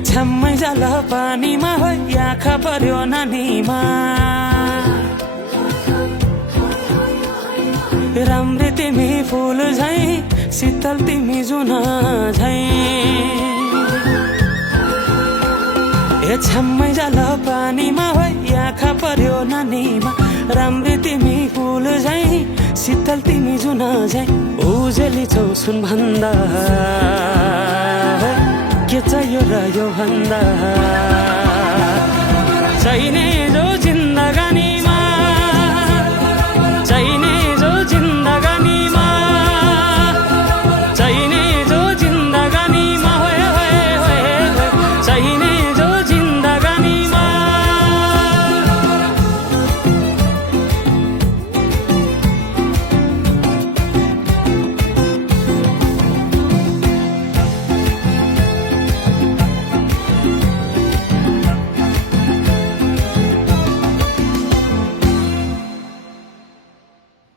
छ्याम्मै जाल पानीमा हो आँखा पर्यो नानीमा राम्रै तिमी फुल झै शीतल तिमी जुन झै छ्याम्मै जाल पानीमा हो आँखा पर्यो नानीमा राम्रै तिमी फुल झै शीतल तिमी जुन झै उजेली छौ सुन भन्दा के चाहियो र यो भन्दा चाहिने जो जिन्दगानीमा चाहिने जो जिन्दगानीमा चाहिने जो जिन्दगानीमा होए होए होए चाहिने जो जिन्दगानीमा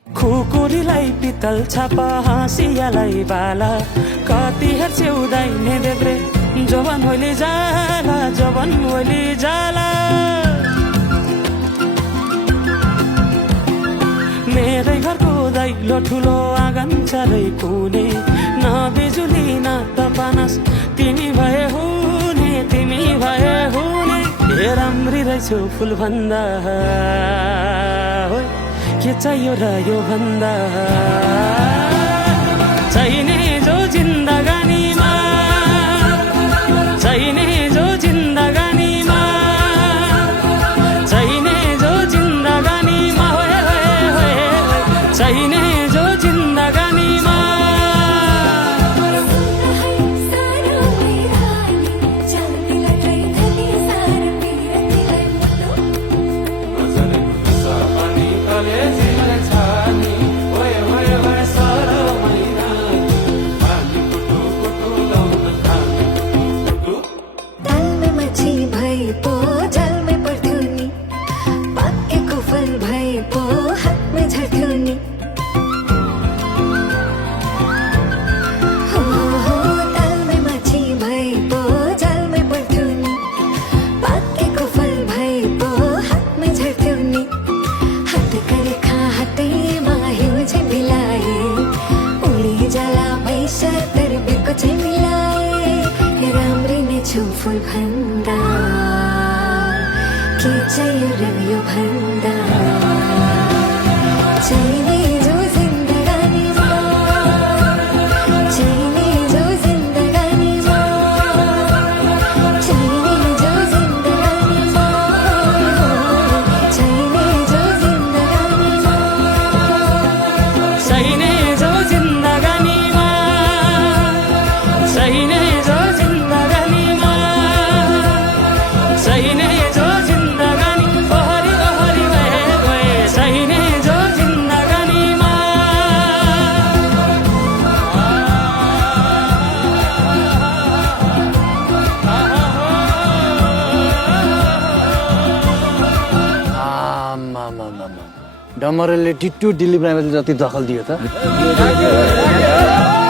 खुकुरीलाई पितल छापा हाँसियालाई बाला कति हेर्छौ दाइने देब्रे जवन होली जाला जवन होली जाला मेरै घरको दैलो ठुलो आँगन चारै कुने न बिजुली न त पानस तिमी भए हुने तिमी भए हुने ए राम्री रहेछौ फुल भन्दा के चाहियो र यो भन्दा चाहिने जो जिन्दगानीमा चाहिने जो जिन्दगानीमा चाहिने जो जिन्दगानीमा होए होए होए चाहिने जो जिन्दगानीमा फुल भन्दा के चाहियो र यो भन्दा चाहिने जो जिन्दगानीमा चाहिने जो जिन्दगानीमा चाहिने जो जिन्दगानीमा चाहिने जो जिन्दगानीमा चाहिने जो जिन्दगानीमा चाहिने जो चाहिने जो जिन्दगानी ओहरी ओहरी गए गए चाहिने जो जिन्दगानीमा डमरेलले टिट्टु दिल्ली प्राइमेरी जति दखल दियो त